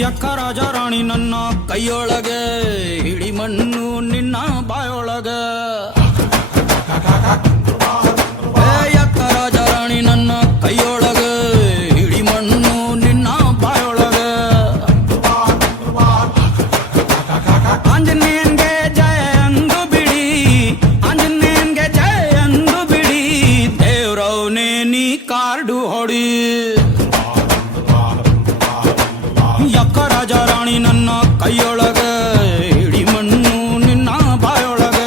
ಯಕ್ಕ ರಾಜ ರಾಣಿ ನನ್ನ ಕೈಯೊಳಗೆ ಹಿಡಿ ಮಣ್ಣು ನಿನ್ನ ಬಾಯೊಳಗೆ. ಯಕ್ಕ ರಾಜ ರಾಣಿ ನನ್ನ ಕೈಯೊಳಗೆ ಹಿಡಿ ಮಣ್ಣು ನಿನ್ನ ಬಾಯೊಳಗೆ. ಆಂಜನೇಯನ್ಗೆ ಜಯ ಅಂದು ಬಿಡಿ, ಆಂಜನೇಯನ್ಗೆ ಜಯ ಅಂದು ಬಿಡಿ, ದೇವ್ರವ್ನೇ ನೀ ಕಾರ್ಡು ಹೊಡಿ. ಯಕ್ಕ ರಾಜ ರಾಣಿ ನನ್ನ ಕೈಯೊಳಗ ಹಿಡಿ ಮಣ್ಣು ನಿನ್ನ ಬಾಯೊಳಗ.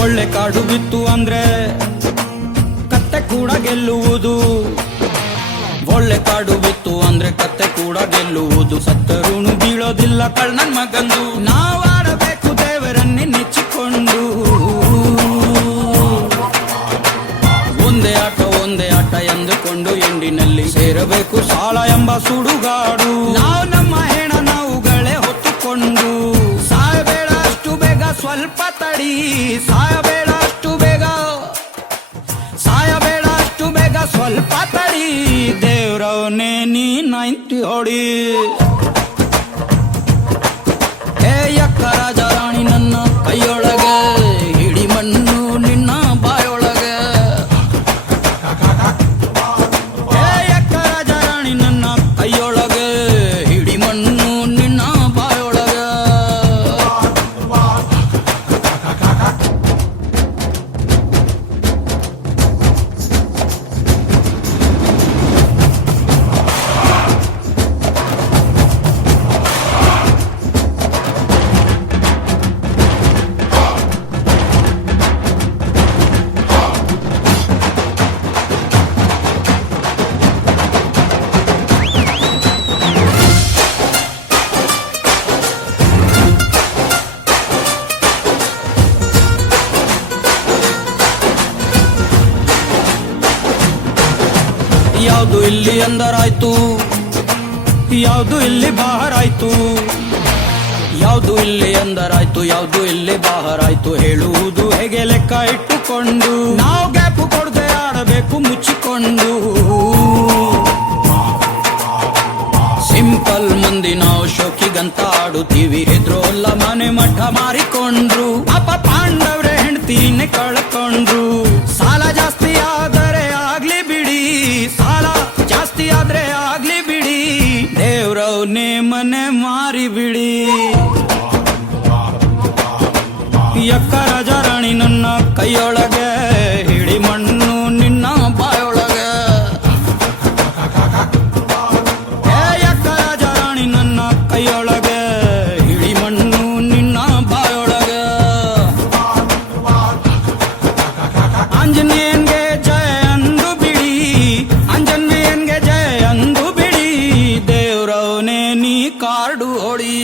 ಒಳ್ಳೆ ಕಾಡು ಬಿತ್ತು ಅಂದ್ರೆ ಕತ್ತೆ ಕೂಡ ಗೆಲ್ಲುವುದು. ಒಳ್ಳೆ ಕಾಡು ಬಿತ್ತು ಅಂದ್ರೆ ಕತ್ತೆ ಕೂಡ ಗೆಲ್ಲುವುದು. ಸತ್ತರುಣು ಬೀಳೋದಿಲ್ಲ ಕಳ್ಳನ್ ಮಗಂದು. ನಾವಾಡಬೇಕು ದೇವರನ್ನೇ ನೆಚ್ಚಿಕೊಂಡು. ಒಂದೇ ಆಟ ಎಂದುಕೊಂಡು ಎಂಡಿನಲ್ಲಿ ಸೇರಬೇಕು ಸಾಲ ಎಂಬ ಸುಡುಗಾಡು. ನಾವು ನಮ್ಮ ಹೆಣ ನಾವುಗಳೇ ಹೊತ್ತುಕೊಂಡು. ಸಾಯಬೇಡ ಅಷ್ಟು ಬೇಗ ಸ್ವಲ್ಪ ತಡಿ, ಸಾಯಬೇಡ ಅಷ್ಟು ಬೇಗ, ಸಾಯಬೇಡ ಅಷ್ಟು ಬೇಗ ಸ್ವಲ್ಪ ತಡಿ, ದೇವ್ರವನೇ ನೀ 90 ಹೊಡಿ. ಹೇ ಯಕ್ಕ ರಾಜ ರಾಣಿ ನನ್ನ ಕೈಯೊಳಗೆ ಹಿಡಿ ಮಣ್ಣು ನಿನ್ನ ಬಾಯೊಳಗೆ. ಹೇ ಯಕ್ಕ ರಾಜ ರಾಣಿ ನನ್ನ ಕೈಯೊಳಗೆ ಹಿಡಿ ಮಣ್ಣು ನಿನ್ನ ಬಾಯೊಳಗೆ. ಯಾವುದು ಇಲ್ಲಿ ಅಂದರಾಯ್ತು, ಯಾವುದು ಇಲ್ಲಿ ಬಾಹರಾಯ್ತು. ಯಾವುದು ಇಲ್ಲಿ ಅಂದರಾಯ್ತು, ಯಾವುದು ಇಲ್ಲಿ ಬಾಹರಾಯ್ತು. ಹೇಳುವುದು ಹೇಗೆ ಲೆಕ್ಕ ಇಟ್ಟುಕೊಂಡು. ನಾವು ಗ್ಯಾಪು ಕೊಡದೆ ಆಡಬೇಕು ಮುಚ್ಚಿಕೊಂಡು. ಸಿಂಪಲ್ ಮಂದಿ ನಾವು ಶೋಕಿಗಂತ ಆಡುತ್ತೀವಿ. ಹೆದ್ರೋಲ್ಲ ಮನೆ ಮಠ ಮಾರಿಕೊಂಡ್ರು. ಅಪ್ಪ ಪಾಂಡವ್ರೆ ಹೆಂಡ್ತೀನೆ ಕಳ್ಕೊಂಡ್ರು. ಸಾಲ ಜಾಸ್ತಿ ಆದರೆ ಆಗ್ಲಿ ಬಿಡಿ, ಸಾಲ ಜಾಸ್ತಿ ಆದ್ರೆ ಆಗ್ಲಿ ಬಿಡಿ, ದೇವ್ರವ್ನೇ ಮನೆ ಮಾರಿ ಬಿಡಿ. ಯಕ್ಕ ರಾಜ ರಾಣಿ ನನ್ನ ಕೈಯೊಳಗೆ ಹಿಡಿ ಮಣ್ಣು ನಿನ್ನ ಬಾಯೊಳಗೆ. ಹೇ ಯಕ್ಕ ರಾಜ ರಾಣಿ ನನ್ನ ಕೈಯೊಳಗೆ ಹಿಡಿ ಮಣ್ಣು ನಿನ್ನ ಬಾಯೊಳಗೆ. ಆಂಜನೇಯನ್ಗೆ ಜಯ ಅಂದು ಬಿಡಿ, ಆಂಜನೇಯನ್ಗೆ ಜಯ ಅಂದು ಬಿಡಿ, ದೇವ್ರವ್ನೇ ನೀ ಕಾರ್ಡು ಹೊಡಿ.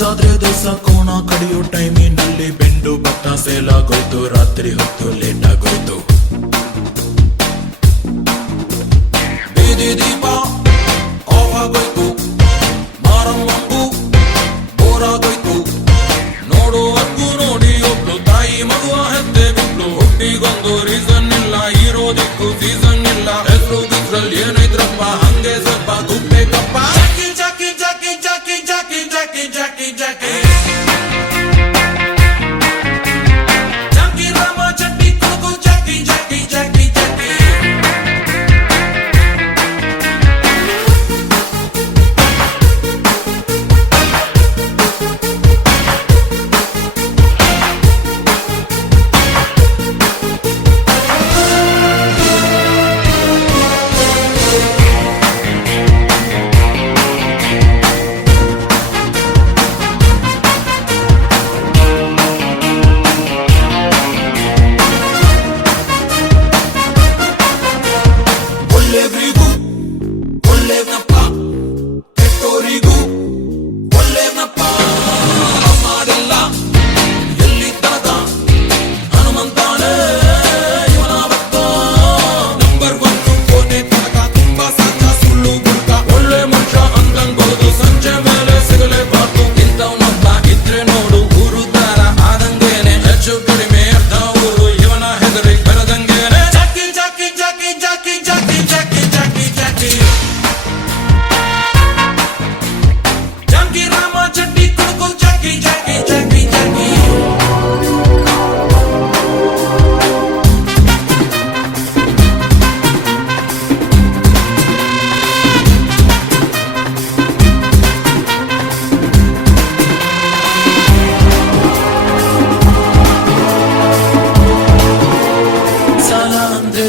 ಜಾತ್ರೆ ದಿವಸ ಕೋಣ ಕಡಿಯೋ ಟೈಮಿನಲ್ಲಿ ಬೆಂಡು ಭತ್ತ ಸೇಲಾಗೋಯ್ತು. ರಾತ್ರಿ ಹೊತ್ತು ಲೇಟ್ ಆಗೋಯ್ತು. ಬೀದಿ ದೀಪ ಆಫ್ ಆಗೋಯ್ತು. ಮಾರಮ್ಮಂಗೂ ಬೋರಾಗೋಯ್ತು. ನೋಡುವರ್ಗೂ ನೋಡಿ ಒಬ್ಳು ತಾಯಿ ಮಗುವ ಹೆತ್ತೆ ಬಿಟ್ಲು. ಹುಟ್ಟಿಗೊಂದು ರೀಸನ್ ಇಲ್ಲ, ಇರೋದಿಕ್ಕೂ ಸೀಸನ್ ಇಲ್ಲ. ಹೆಸರು ಬಿಸ್ರಲ್ಲಿ ಏನೈತ್ರಪ್ಪ ಹಂಗೆ ಸ್ವಲ್ಪ ಗುಪ್ಪೆ ಕಪ್ಪ.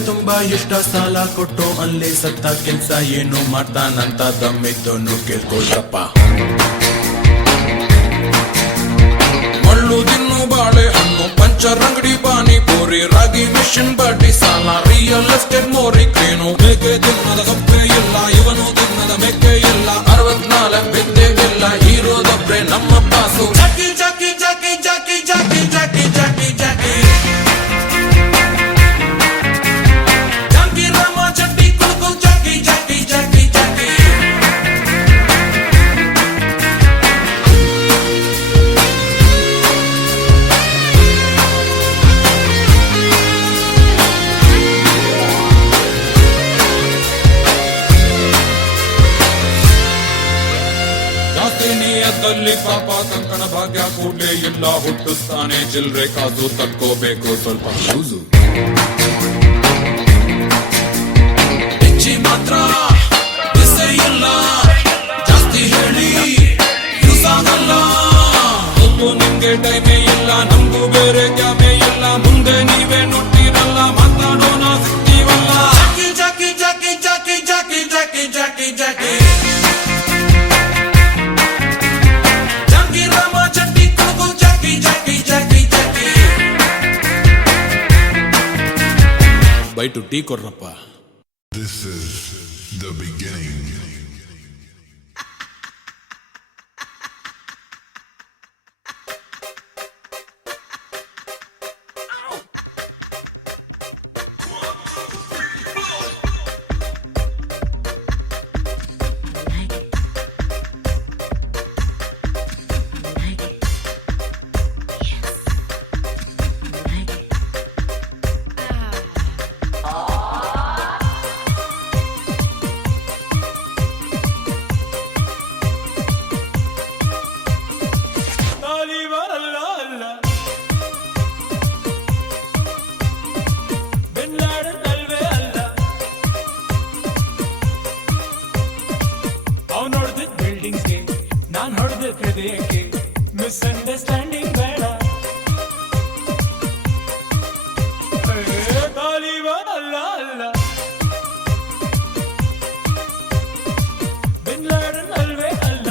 ತುಂಬಾ ಇಷ್ಟ ಸಾಲ ಕೊಟ್ಟು ಅಲ್ಲಿ ಸತ್ತ ಕೆಲ್ಸ ಏನು ಮಾಡ್ತಾನಂತ ದಮ್ಮಿದ್ದನ್ನು ಕೇಳ್ಕೊಳ್ರಪ್ಪ. ಮಳ್ಳು ತಿನ್ನು ಬಾಳೆ ಹಣ್ಣು ಪಂಚರ್ ಅಂಗಡಿ ಪಾನಿಪುರಿ ರಾಗಿ ಮಿಷನ್ ಬಡ್ಡಿ ಸಾಲ ರಿಯಲ್ ಎಸ್ಟೇಟ್ ಮೋರಿ ಕ್ರೇನು ಮೇಕೆ ತಿನ್ನದ ಸೊಪ್ಪೆ ಇಲ್ಲ ಇವನು ತಿನ್ನದ ಮೆಕ್ಕೆ ಇಲ್ಲ 64 ಬಿದ್ದೆಗಿಲ್ಲ ಹೀರೋದೊಬ್ರೆ ನಮ್ಮ boss Jackie Jackie Jackie Jackie Jackie Jackie Jackie Jackie Jackie Rama ಚಟ್ಟಿ ಕುಡುಕು ಜಾಕಿ ಜಾಕಿ ಜಾಕಿ ಜಾಕಿ ನಿಯತ್ತಲ್ಲಿ ಪಾಪ ಕಂಕಣ ಭಾಗ್ಯ ಕೂಡ್ಲೇ ಇಲ್ಲ ಹುಟ್ಟಿಸ್ತಾನೆ ಚಿಲ್ರೆ ಕಾಸು ತಕ್ಕೋಬೇಕು ಸ್ವಲ್ಪ ಲೂಸು ಹೆಚ್ಚಿ ಮಾತ್ರ ಬಿಸೆ ಇಲ್ಲ ಜಾಸ್ತಿ ಹೇಳಿ ಯೂಸ್ ಆಗಲ್ಲ ಗೊತ್ತು ನಿಮ್ಗೆ ಟೈಮೇ ಇಲ್ಲ ನಮ್ಗೂ ಬೇರೆ ಕ್ಯಾಮೇ ಇಲ್ಲ ಮುಂದೆ ನೀವೇ ನುಟ್ಟಿರಲ್ಲ ಮಾತಾಡೋಣ ಸಿಗ್ತೀವಲ್ಲ Jackie Jackie Jackie Jackie Jackie Jackie Jackie Jackie Jackie Rama ಚಟ್ಟಿ ಕುಡುಕು Jackie Jackie Jackie Jackie by two tea ಕೊಡ್ರಪ್ಪ. This is the beginning. ನಾನ್ ಹೊಡೆದ ಹೃದಯಕ್ಕೆ ಮಿಸ್ಅಂಡರ್ಸ್ಟ್ಯಾಂಡಿಂಗ್ ಬೇಡ ತಾಲಿಬಾನ್ ಅಲ್ಲ ಅಲ್ಲ ಬಿನ್ ಲಾಡನ್ ಅಲ್ವೇ ಅಲ್ಲ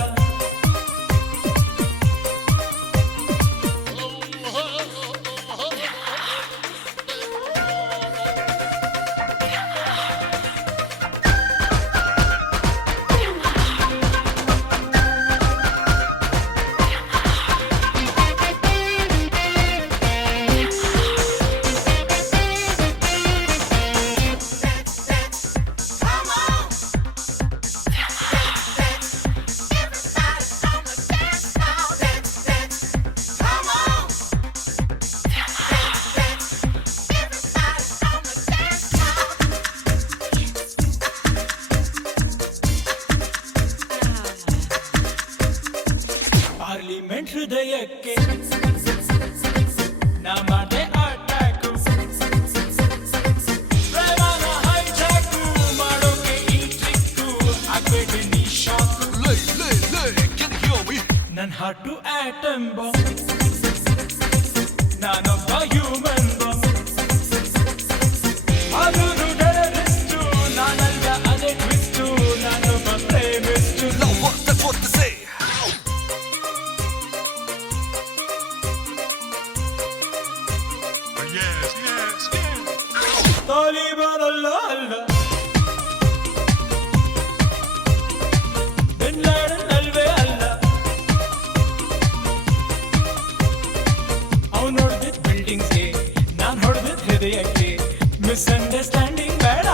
ಪಾರ್ಲಿಮೆಂಟ್ ಹೃದಯಕ್ಕೆ ನಾ ಮಾಡ್ದೆ ಅಟ್ಯಾಕು ಪ್ರೇಮನ ಹೈಜಾಕು ಮಾಡೋಕೆ ಈ ಟ್ರಿಕ್ಕು ಆಗ್ಬೇಡಿ ನೀ ಶಾಕು ನನ್ ಹಾರ್ಟು ಆಟಮ್ ಬಾಂಬ್ ನಾನೊಬ್ಬ ಹ್ಯೂಮನ್ ಬಾಂಬ್ ಅದು ಟೆರರಿಸ್ಟು ನಾನಲ್ಲ ಅದೇ ಟ್ವಿಸ್ಟು ನಾನೊಬ್ಬ ಪ್ರೇಮಿಸ್ಟು ತಾಲಿಬಾನ್ ಅಲ್ಲ ಅಲ್ಲ ಬಿನ್ ಲಾಡನ್ ಅಲ್ವೇ ಅಲ್ಲ ಅವನು ಹೊಡೆದಿದ್ದ ಬಿಲ್ಡಿಂಗ್ಸ್ಗೆ ನಾನ್ ಹೊಡೆದಿದ್ದ ಹೃದಯಕ್ಕೆ ಮಿಸ್ಅಂಡರ್ಸ್ಟ್ಯಾಂಡಿಂಗ್ ಬೇಡ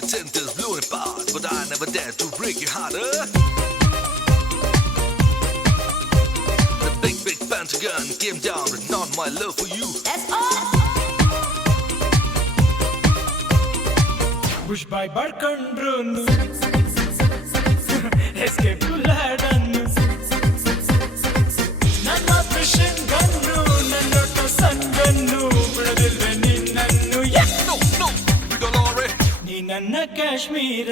Centers blown apart, but I never dared to break your heart. The big pentagon came down, but not my love for you. That's all. Push boy ಬಡ್ಕೊಂಡ್ರು ಎಸ್ಕೇಪ್ ಲ್ಯಾಡನ್ನು ನನ್ನ mission gun ನನ್ನೊಟ್ಟು ಸಂಗನ್ನು ಬಿಡದಿಲ್ವೆ ನಿನ್ನನ್ನು No, no, Vidolore. ನೀ ನನ್ನ ಕಾಶ್ಮೀರ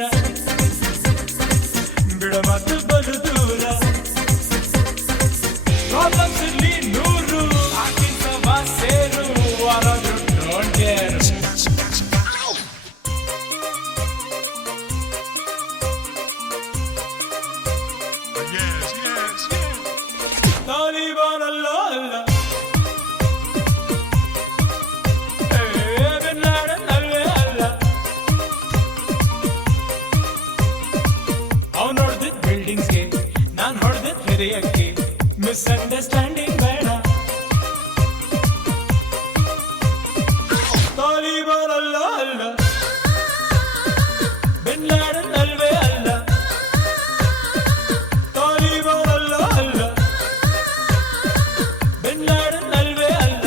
ಬಿಡ ಮತ್ತು ಬಲು ದೂರ problems ಇಲ್ಲಿ 100 ಆಗಿಂತವ ಸೇರು ಯಾರಾದ್ರೂ ಡೋಂಟ್ ಕೇರ್ ತಾಲಿಬಾನ್ ಅಲ್ಲ ಅಲ್ಲ ಬಿನ್ ಲಾಡೆನ್ ಅಲ್ಲೇ ಅಲ್ಲ ಅವ್ನು ಹೊಡೆದಿದ್ದ ಬಿಲ್ಡಿಂಗ್ಸ್ಗೆ ನಾನು ಹೊಡೆದಿದ್ದ ಹೃದಯಕ್ಕೆ ಮಿಸ್ಅಂಡರ್ಸ್ಟ್ಯಾಂಡಿಂಗ್ ಬೇಡ ತಾಲಿಬಾನ್ ಅಲ್ಲ ಅಲ್ಲ ಬಿನ್ ಲಾಡೆನ್ ಅಲ್ವೇ ಅಲ್ಲ ತಾಲಿಬಾನ್ ಅಲ್ಲ ಅಲ್ಲ ಬಿನ್ ಲಾಡೆನ್ ಅಲ್ವೇ ಅಲ್ಲ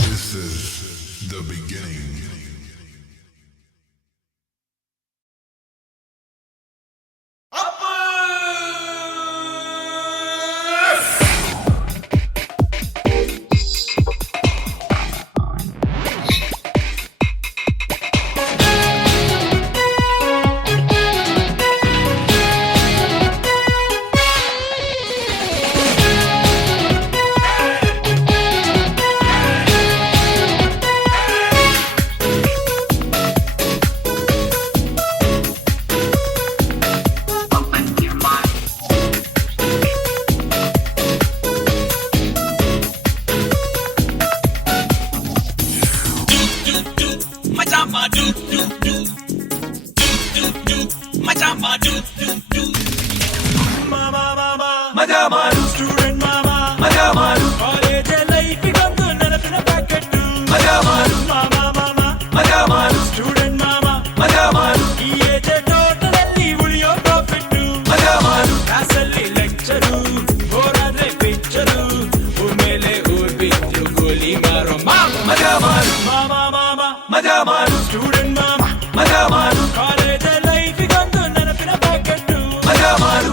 This is the beginning. ಮಜಾ ಮಾಡು ಸ್ಟೂಡೆಂಟ್ ಮಾಮ ಮಜಾ ಮಾಡು ಕಾಲೇಜ್ ಲೈಫಿಗೊಂದು ನೆನಪಿನ ಪ್ಯಾಕೆಟ್ಟು ಮಜಾ ಮಾಡು ಮಾಮ ಮಾಮ ಮಜಾ ಮಾಡು ಸ್ಟೂಡೆಂಟ್ ಮಾಮ ಮಜಾ ಮಾಡು ಈ ಏಜ್ ಟೋಟಲಲ್ಲಿ ಉಳಿಯೋ ಪ್ರಾಫಿಟ್ಟು ಮಜಾ ಮಾಡು ಕ್ಲಾಸಲ್ಲಿ ಲೆಕ್ಚರು ಹೋರಾದ್ರೆ ಪಿಕ್ಚರು ಊರ್ ಮೇಲೆ ಊರ್ ಬಿದ್ದು ಗೋಲಿ ಮಾರೋ ಮಾಮ ಮಜಾ ಮಾಡು ಮಾಮ ಮಾಮ ಮಜಾ ಮಾಡು ಸ್ಟೂಡೆಂಟ್ ಮಾಮ ಮಜಾ ಮಾಡು ಕಾಲೇಜ್ ಲೈಫಿಗೊಂದು ನೆನಪಿನ ಪ್ಯಾಕೆಟ್ಟು ಮಜಾ ಮಾಡು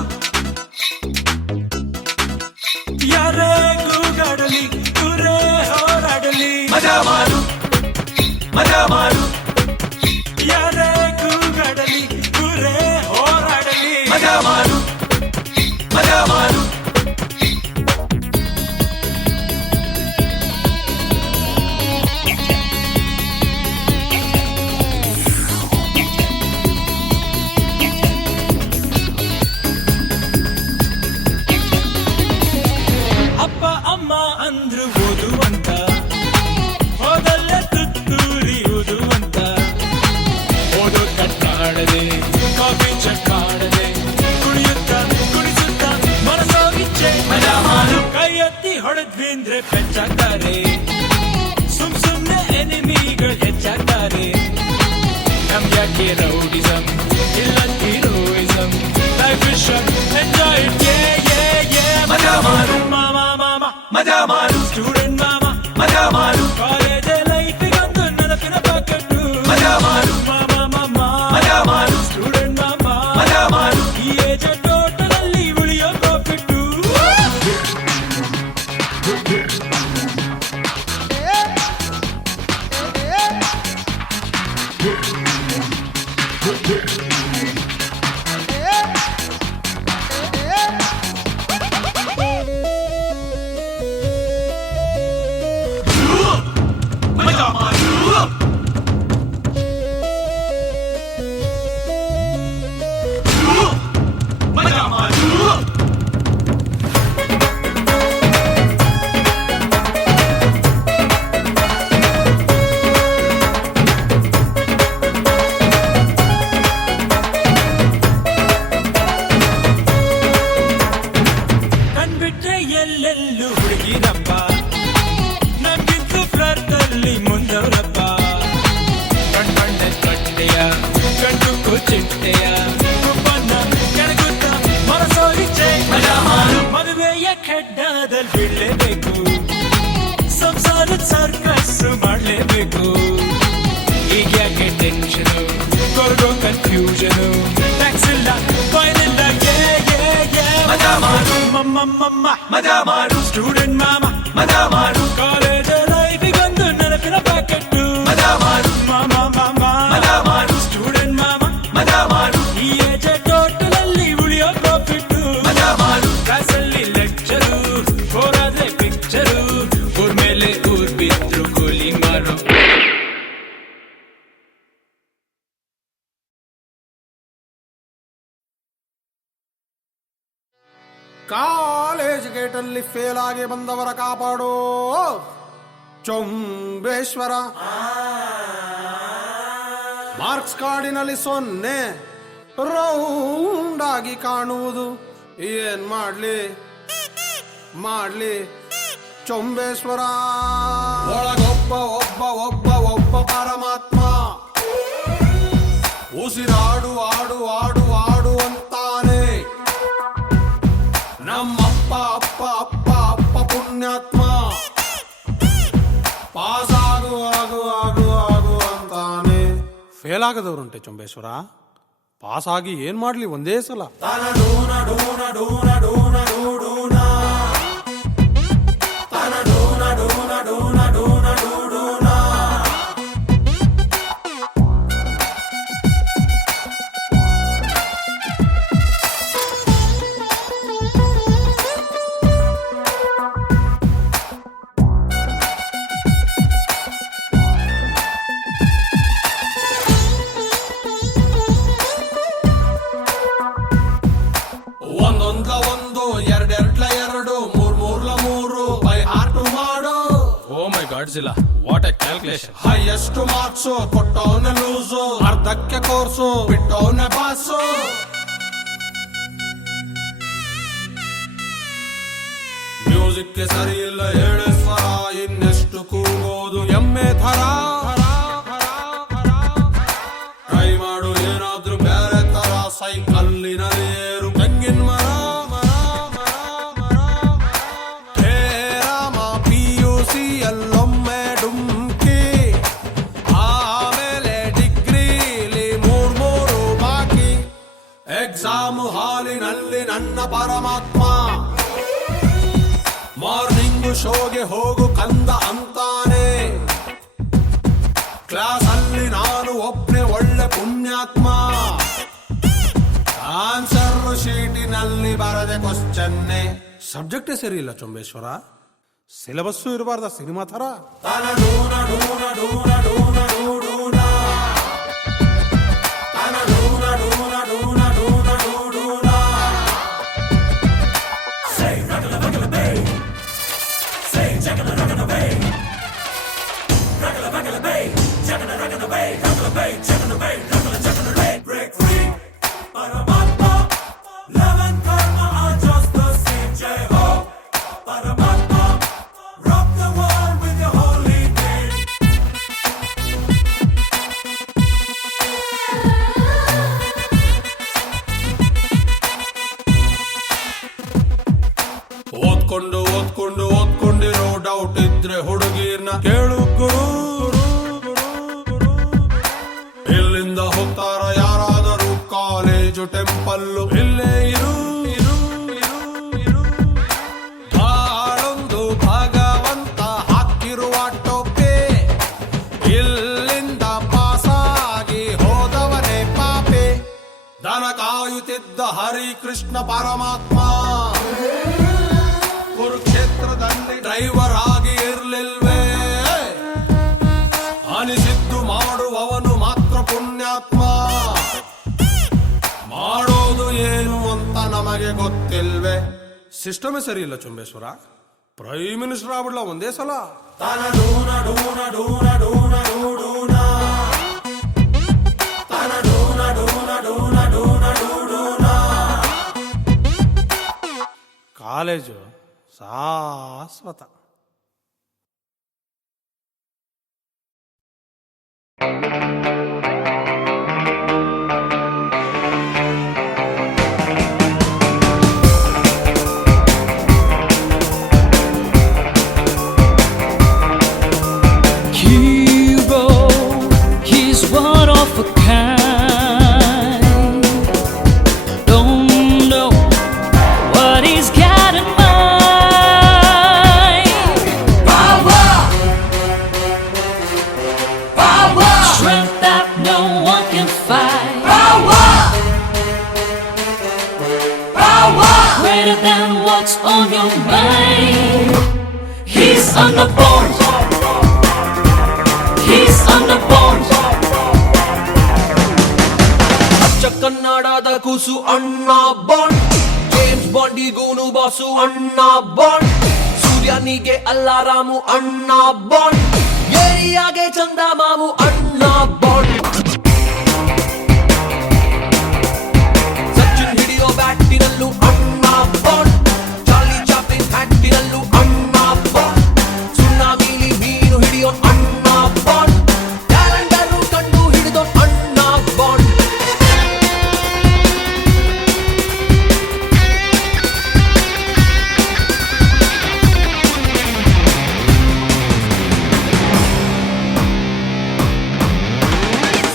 ಯಾರೇ ಕೂಗಾಡಲಿ ಕೂರೇ ಹೋರಾಡಲಿ ಮಜಾ ಮಾಡು ಮಜಾ ಮಾಡು ಯಾರೇ ಕೂಗಾಡಲಿ ಕೂರೇ ಹೋರಾಡಲಿ ಮಜಾ ಮಾಡು ಮಜಾ ಮಾಡು ಅಪ್ಪ ಅಮ್ಮ ಅಂದ್ರು ಓದುವಂತ ಹೋದಲ್ಲೇ ತುತ್ತೂರಿ ಓದುವಂತ ಓದೋ ಕಟ್ಟಾಡದೆ ಕಾಫಿ ಚಕ್ಕಾಡದೆ ಕುಣಿಯುತ್ತ ಕುಣಿಸುತ್ತ ಮನಸೋಗಿಚ್ಚೆ ಮಜಾ ಮಾಡು ಕೈ ಎತ್ತಿ ಹೊಡೆದ್ವಿ ಅಂದ್ರೆ ಪೆಚ್ಚಾಗ್ತಾರೆ ಸುಮ್ನೆ ಎನಿಮಿಗಳು ಹೆಚ್ಚಾಗ್ತಾರೆ ನಮ್ಗ್ಯಾಕೆ ರೌಡಿಸಮ್ ಇಲ್ಲ heroism life is short enjoy it ಮಜಾ ಮಾಡು ಮಾಮ ಮಾಮ ಮಜಾ ಮಾಡು ಸ್ಟೂಡೆಂಟ್ ಮಾಮ ಮಜಾ ಮಾಡು ಕಾಲೇಜ್ ಲೈಫಿಗೊಂದು ನೆನಪಿನ ಪ್ಯಾಕೆಟ್ಟು ಮಜಾ ಮಾಡು ಮಾಮ ಮಾಮ ಮಜಾ ಮಾಡು ಸ್ಟೂಡೆಂಟ್ ಮಾಮ ಮಜಾ ಮಾಡು ಈ ಏಜ್ ಟೋಟಲಲ್ಲಿ ಉಳಿಯೋ ಪ್ರಾಫಿಟ್ಟು ಎಲ್ಲೆಲ್ಲೂ ಹುಡುಗಿರಪ್ಪ ನಮ್ಗಿದ್ದು ಫ್ಲರ್ಟಲ್ಲಿ ಮುಂದವರಪ್ಪ ಕಣ್ಮಣ್ಣೆ ಕಟ್ಟೆಯ ಕಣ್ಣು ಚಿಟ್ಟೆಯ ಕುಪ್ಪನ್ನ ಕೆಣಗುತ್ತ ಮನಸೋ ಇಚ್ಛೆ ಮಜಾ ಮಾಡು ಮದುವೆಯ ಖಡ್ಡದಲ್ಲಿ ಬೀಳಲೇಬೇಕು ಬೇಕು, ಸಂಸಾರದ ಸರ್ಕಸ್ ಮಾಡ್ಲೇಬೇಕು. ಈಗ ಯಾಕೆ ಟೆನ್ಷನು, ಕೊಡೋ ಕನ್ಫ್ಯೂಷನು, ಟ್ಯಾಕ್ಸ್ ಇಲ್ಲ ಫೈನ್ ಇಲ್ಲ, ಮಜಾ ಮಾಡು ಮಜಾ ಮಾಡು ಸ್ಟೂಡೆಂಟ್ ಮಾಮ, ಮಜಾ ಮಾಡು ಕಾಲೇಜ್ ಲೈಫಿಗೊಂದು ನೆನಪಿನ ಪ್ಯಾಕೆಟ್, ಮಜಾ ಮಾಡು ಮಾಮ ಮಾಮ, ಮಜಾ ಮಾಡು ಸ್ಟೂಡೆಂಟ್ ಮಾಮ, ಮಜಾ ಮಾಡು ಈ ಏಜ್ ಟೋಟಲ್ ಅಲ್ಲಿ ಉಳಿಯೋ ಪ್ರಾಫಿಟ್, ಮಜಾ ಮಾಡು ಕ್ಲಾಸಲ್ಲಿ ಲೆಕ್ಚರು, ಹೋರಾದ್ರೆ ಪಿಕ್ಚರು, ಊರ್ ಮೇಲೆ ಊರ್ ಬಿದ್ರು ಕೂಲಿ ಮಾರೋ. ಕಾಲೇಜ್ ಗೇಟಲ್ಲಿ ಫೇಲ್ ಆಗಿ ಬಂದವರ ಕಾಪಾಡೋ ಚೊಂಬೇಶ್ವರ. ಮಾರ್ಕ್ಸ್ ಕಾರ್ಡಿನಲ್ಲಿ 0 ರೌಂಡ್ ಆಗಿ ಕಾಣುವುದು, ಏನ್ ಮಾಡ್ಲಿ ಚೊಂಬೇಶ್ವರ. ಒಳಗೊಬ್ಬ ಒಬ್ಬ ಒಬ್ಬ ಒಬ್ಬ ಪರಮಾತ್ಮ, ಉಸಿರಾಡು ಆಡು ಆಡು ಆಡು ಅಂತಾನೆ. ನಮ್ಮಪ್ಪ ಅಪ್ಪ ಅಪ್ಪ ಅಪ್ಪ ಪುಣ್ಯಾತ್ಮ, ಪಾಸ್ ಆಗು ಆಗು ಆಗು ಆಗು ಅಂತಾನೆ. ಫೇಲ್ ಆಗದವ್ರುಂಟೆ ಚೊಂಬೇಶ್ವರ, ಪಾಸ್ ಆಗಿ ಏನ್ ಮಾಡ್ಲಿ ಒಂದೇ ಸಲ. ತನಡೂನ ಡೂನ ಡೂನ ಡೂನ ಡೂಡೂನ, ತನಡೂನ ಡೂನ ಡೂನ ಡೂನ ಡೂಡೂನ. ಒಂದು ಎರಡೆರಡ್ಲ 2 ಮೂರ್ಲ 3 ಬೈ ಹಾರ್ಟ್ ಮಾಡು. ಓ ಮೈ ಗಾಡ್ ಜಿಲ್ಲಾ, what a calculation. Highest marks ಕೊಟ್ಟವನ ಲೂಸು, ಅರ್ಧಕ್ಕೆ ಕೋರ್ಸು ಬಿಟ್ಟವನ ಬಾಸು. ಮ್ಯೂಸಿಕ್ಗೆ ಸರಿ ಇಲ್ಲ ಹೇಳಿ ಸ್ವರ, ಇನ್ನೆಷ್ಟು ಕೂಗೋದು ಎಮ್ಮೆ ಥರ. ಟ್ರೈ ಮಾಡು ಏನಾದ್ರೂ ಬೇರೆ ತರ, ಸೈಕಲ್ಲಿನಲ್ಲಿ ಏರು ತೆಂಗಿನ ಮರ. ಎಲ್ಲೊಮ್ಮೆ ಡುಮ್ಕಿ, ಆಮೇಲೆ ಡಿಗ್ರಿಲಿ 3 ಬಾಕಿ. ಎಕ್ಸಾಮ್ ಹಾಲಿನಲ್ಲಿ ನನ್ನ ಪರಮಾತ್ಮ, ಮಾರ್ನಿಂಗ್ ಶೋಗೆ ಹೋಗು ಕಂದ ಅಂತಾನೆ. ಕ್ಲಾಸ್ ಅಲ್ಲಿ ನಾನು ಒಬ್ನೇ ಒಳ್ಳೆ ಪುಣ್ಯಾತ್ಮ, ಆನ್ಸರ್ ಶೀಟಿನಲ್ಲಿ ಬರದೆ ಕ್ವಶ್ಚನ್ನೇ. ಸಬ್ಜೆಕ್ಟೇ ಸರಿ ಇಲ್ಲ ಚೊಂಬೇಶ್ವರ, ಸಿಲೆಬಸ್ಸು ಇರಬಾರ್ದ ಸಿನಿಮಾ ಥರ. ತನಡೂನ ಡೂನ ಡೂನ ಡೂನ ಡೂಡೂನ, ತನಡೂನ ಡೂನ ಡೂನ ಡೂನ ಡೂಡೂನ. Say ragala ragala bay, say jagala ragala bay, ragala ragala bay, jagala ragala bay, ragala bay, jagala bay, ragala jagala bay. Break free, Paramatma, love and karma are just the same. Jai ho, Paramatma. Rock the world with your holy name. ಓದ್ಕೊಂಡು ಓದ್ಕೊಂಡು ಓದ್ಕೊಂಡಿರೋ doubt ಇದ್ರೆ ಹುಡುಗಿರ್ನ ಕೇಳು ಗುರು. ಇಲ್ಲಿಂದ ಹೋಗ್ತಾರ ಯಾರಾದರೂ college temple, ಇಲ್ಲೇ ಇರು. ಬಾಳೊಂದು ಭಗವಂತ ಹಾಕಿರುವ ಟೋಪೆ, ಇಲ್ಲಿಂದ ಪಾಸಾಗಿ ಹೋದವನೇ ಪಾಪೆ. ದನ ಕಾಯುತ್ತಿದ್ದ ಹರಿಕೃಷ್ಣ ಪರಮಾತ್ಮ, ಕುರುಕ್ಷೇತ್ರದಲ್ಲಿ ಡ್ರೈವರ್ ಆಗಿ ಇರ್ಲಿಲ್ವೇ, ಅನಿಸಿದ್ದು ಮಾಡುವವನು ಮಾತ್ರ ಪುಣ್ಯಾತ್ಮ. ಮಾಡೋದು ಏನು ಅಂತ ನಮಗೆ ಗೊತ್ತಿಲ್ವೇ. ಸಿಸ್ಟಮೇ ಸರಿ ಇಲ್ಲ ಚೊಂಬೇಶ್ವರ, ಪ್ರೈಮ್ ಮಿನಿಸ್ಟರ್ ಆಗ್ಬಿಡ್ಲ ಒಂದೇ ಸಲ. ತನಡೂನ ಡೂನ ಡೂನ ಡೂನ ಡೂಡೂನ, ತನಡೂನ ಡೂನ ಡೂನ ಡೂನ ಡೂಡೂನ. ಕಾಲೇಜು ಶಾಶ್ವತ. on the board. He's on the board. ಅಚ್ಚ ಕನ್ನಡದ ಕೂಸು ಅಣ್ಣ ಬಾಂಡ್, ಜೇಮ್ಸ್ ಬಾಂಡಿಗೂನು ಬಾಸು ಅಣ್ಣ ಬಾಂಡ್, ಸೂರ್ಯನಿಗೆ ಅಲ್ಲಾರಾಮು ಅಣ್ಣ ಬಾಂಡ್, ಏರಿಯಾಗೆ ಚಂದ ಮಾಮು ಅಣ್ಣ ಬಾಂಡ್. ಸಚಿನ್ ಹಿಡಿಯೋ ಬ್ಯಾಟಿನಲ್ಲೂ ಅಣ್ಣ ಬಾಂಡ್, ಚಾರ್ಲಿ ಚಾಪ್ಲಿನ್ ಹ್ಯಾಟಿನಲ್ಲೂ ಅಣ್ಣ ಬಾಂಡ್, ಸುನಾಮಿಲಿ ಮೀನು ಹಿಡಿಯೋ ಅಣ್ಣ ಬಾಂಡ್, ಕ್ಯಾಲೆಂಡರು ಕಂಡು ಹಿಡಿದೋ ಅಣ್ಣ ಬಾಂಡ್.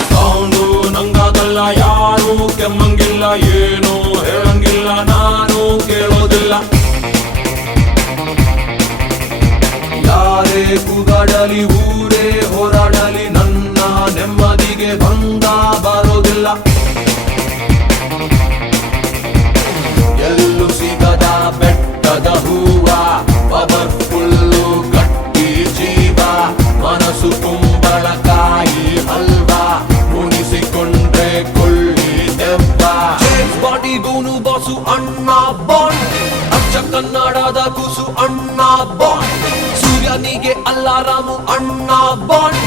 ಸೌಂಡು ನಂಗಾದಲ್ಲ, ಯಾರು ಕೆಮ್ಮಂಗಿಲ್ಲ, ಏನು ಹೇಳಂಗಿಲ್ಲ, ನಾನು ಕೇಳೋದಿಲ್ಲ. ಯಾರೇ ಕೂಗಾಡಲಿ, ಊರೇ ಹೋರಾಡಲಿ, ನನ್ನ ನೆಮ್ಮದಿಗೆ ಭಂಗ ಬರೋದಿಲ್ಲ. ಎಲ್ಲೂ ಸಿಗದ ಬೆಟ್ಟದ ಹೂವ, ಪವರ್ಫುಲ್ಲು ಗಟ್ಟಿ ಜೀವ, ಮನಸ್ಸು ಕುಂಬಳಕಾಯಿ ಹಲ್ವಾ, ಮುನಿಸಿಕೊಂಡ್ರೆ ಕೊಳ್ಳಿ ದೆವ್ವ. ಜೇಮ್ಸ್ ಬಾಂಡಿಗೂನು ಬಾಸು ಅಣ್ಣ ಬಾಂಡ್, ಅಚ್ಚ ಕನ್ನಡದ ಕೂಸು ಅಣ್ಣ ಬಾಂಡ್, ಸೂರ್ಯನಿಗೆ ಅಲ್ಲಾರಾಮು ಅಣ್ಣ ಬಾಂಡ್,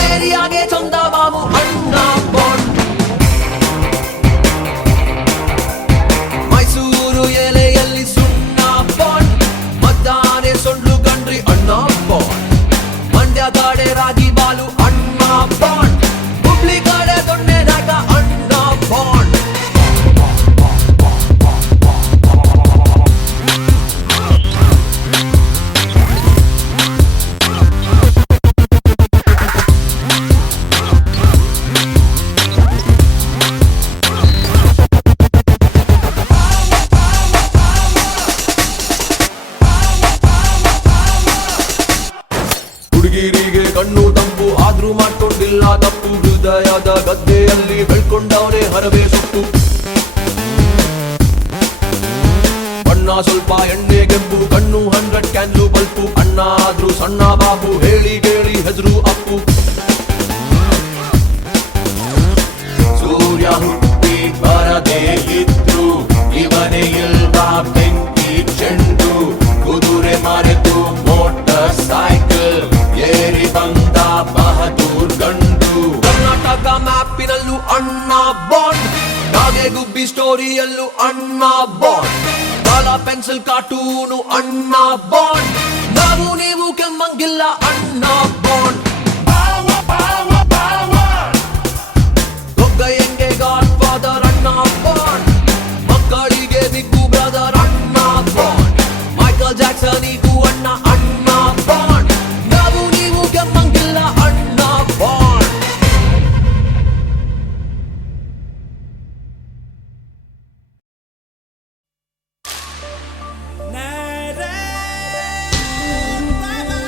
ಏರಿಯಾಗೆ ಚಂದ ಮಾಮು ಅಣ್ಣ ಬಾಂಡ್. ಮೈಸೂರು ಎಲೆಯಲ್ಲಿ ಸುಣ್ಣ ಬಾಂಡ್, ಮದ್ದಾನೆ ಸೊಂಡ್ಲು ಗಂಡ್ರಿ ಅಣ್ಣ ಬಾಂಡ್, ಮಂಡ್ಯ ಕಡೆ ರಾಗಿ ಬಾಲು ಅಣ್ಣ ಬಾಂಡ್, ಹುಬ್ಳಿ ಕಡೆ ದೊಣ್ಣೆದಾಗ ಅಣ್ಣ ಬಾಂಡ್. ಹುಡುಗಿರಿಗೆ ಕಣ್ಣು ತಂಪು, ಆದ್ರೂ ಮಾಡ್ಕೊಂಡಿಲ್ಲ ತಪ್ಪು, ಹೃದಯದ ಗದ್ದೆಯಲ್ಲಿ ಬೆಳ್ಕೊಂಡವನೇ ಹರವೇ ಸುಟ್ಟು. ಬಣ್ಣ ಸ್ವಲ್ಪ ಎಣ್ಣೆ ಕೆಂಪು, ಕಣ್ಣು 100 ಕ್ಯಾನ್ಲು ಬಲ್ಪು, ಅಣ್ಣ ಆದ್ರೂ ಸಣ್ಣ ಬಾಬು, ಹೇಳಿ ಕೇಳಿ ಹೆಸರು ಅಪ್ಪು. ಸೂರ್ಯ ಹುಟ್ಟಿ ಬರದೇ ಇದ್ರು, ಇವನೇ ಇಲ್ವಾ ಬೆಂಕಿ ಚೆಂಡು, ಕುದುರೆ ಮರೆತು ಮೋಟರ್ ಸೈಕಲ್ ಏರಿ ಬಂದ ಬಹದೂರ್ ಗಂಡು. ಕರ್ನಾಟಕ ಮ್ಯಾಪಿನಲ್ಲೂ ಅಣ್ಣ ಬಾಂಡ್, ನಾಗೆ ಗುಬ್ಬಿ ಸ್ಟೋರಿಯಲ್ಲೂ ಅಣ್ಣ ಬಾಂಡ್, ಕಾಲ ಪೆನ್ಸಿಲ್ ಕಾರ್ಟೂನು ಅಣ್ಣ ಬಾಂಡ್, ನಾವು ನೀವು ಕೆಮ್ಮಂಗಿಲ್ಲ ಅಣ್ಣ ಬಾಂಡ್. ಗೊಗ್ಗಯ್ಯಂಗೆ ಗಾಡ್ ಫಾದರ್ ಅಣ್ಣ ಬಾಂಡ್, ಮಕ್ಕಳಿಗೆ ಬಿಗ್ಗು ಬ್ರದರ್ ಅಣ್ಣ ಬಾಂಡ್, ಮೈಕಲ್ ಜಾಕ್ಸನಿಗೂ ಅಣ್ಣ ಅಣ್ಣ ಬಾಂಡ್, ನಾವು ನೀವು ಕೆಮ್ಮಂಗಿಲ್ಲ ಅಣ್ಣ bond. Na, na, na, na, na.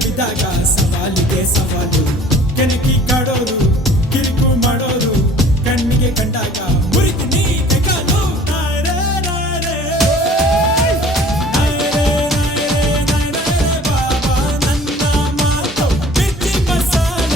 ಬಿದ್ದಾಗ ಸವಾಲಿಗೆ ಸವಾಲು ಕೆಣಕಿ ಕಾಡೋರು ಕಿರಿಕು ಮಾಡೋರು ಕಣ್ಣಿಗೆ ಕಂಡಾಗ ಮುರಿತೀನಿ ಕೈಕಾಲು ನಾಯ್ರೆ ನಾಯ್ರೆ ನಾಯ್ರೆ ನಾಯ್ರೆ ನಾಯ್ರೆ ಬಾಬಾ ನನ್ನ ಮಾತು ಮಿರ್ಚಿ ಮಸಾಲ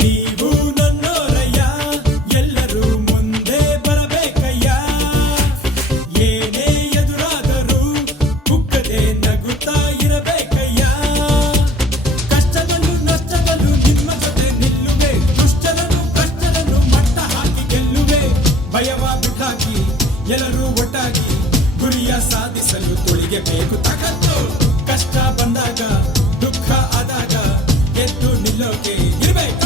ನೀವು ನನ್ನೋರಯ್ಯ ಎಲ್ಲರೂ ಮುಂದೆ ಬರಬೇಕಯ್ಯ ಏನೇ ಎದುರಾದರೂ ಕುಕ್ಕದೆ ನಗುತ್ತಾ ಇರಬೇಕಯ್ಯ ಕಷ್ಟದಲ್ಲೂ ನಷ್ಟದಲ್ಲೂ ನಿಮ್ಮ ಜೊತೆ ನಿಲ್ಲುವೆ ದುಷ್ಟರನ್ನು ಭ್ರಷ್ಟರನ್ನು ಮಟ್ಟ ಹಾಕಿ ಗೆಲ್ಲುವೆ ಭಯವ ಬಿಟ್ಟಾಕಿ ಎಲ್ಲರೂ ಒಟ್ಟಾಗಿ ಗುರಿಯ ಸಾಧಿಸಲು ತುಳಿಗೆಬೇಕು ತಾಕತ್ತು ಕಷ್ಟ ಬಂದಾಗ ದುಃಖ ಆದಾಗ ಎದ್ದು ನಿಲ್ಲೋಕೆ ಇರಬೇಕು